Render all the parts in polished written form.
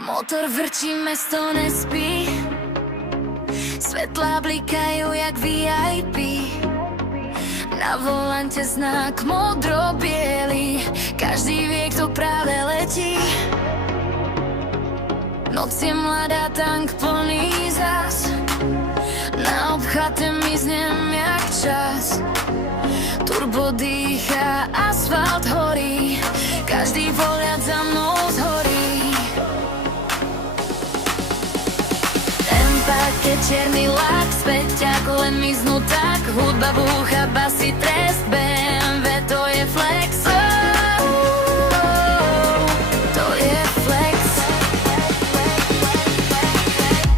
Motor vrčí, mesto nespí, svetlá blikajú jak VIP. Na volante znak modro-bielý, každý vie, kto práve letí. Noc je mladá, tank plný zás, na obchate miznem jak čas. Turbo dýcha, asfalt horí, každý pohľad za mnou zhorí. Keď černý lak späť, ako len miznú tak, hudba búcha, basy, trest, BMW, to je flex. To je flex.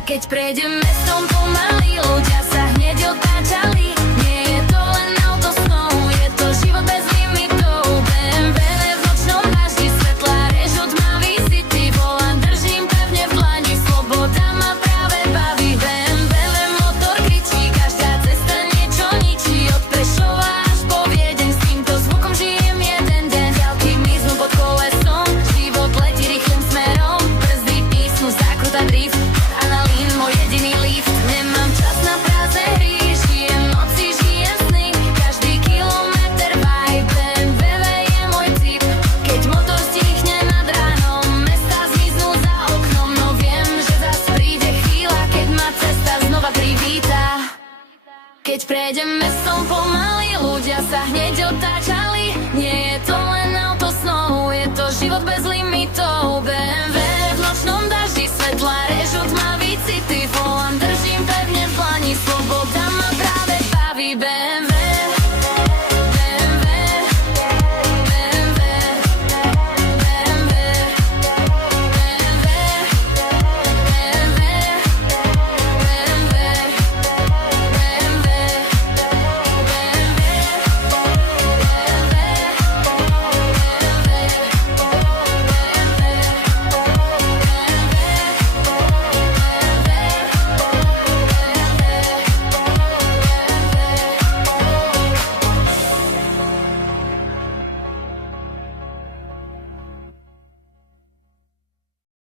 Keď prejdem mestom pomaly, ľudia sa hneď otáčali. Nie je to len auto snou, je to život bez limitov. BMW v nočnom daždi, svetlá režú tmavý city, volant držím pevne v dlani, sloboda ma práve baví. Keď prejdem mestom pomaly, ľudia sa hneď otáčali. Nie je to len auto snou, je to život bez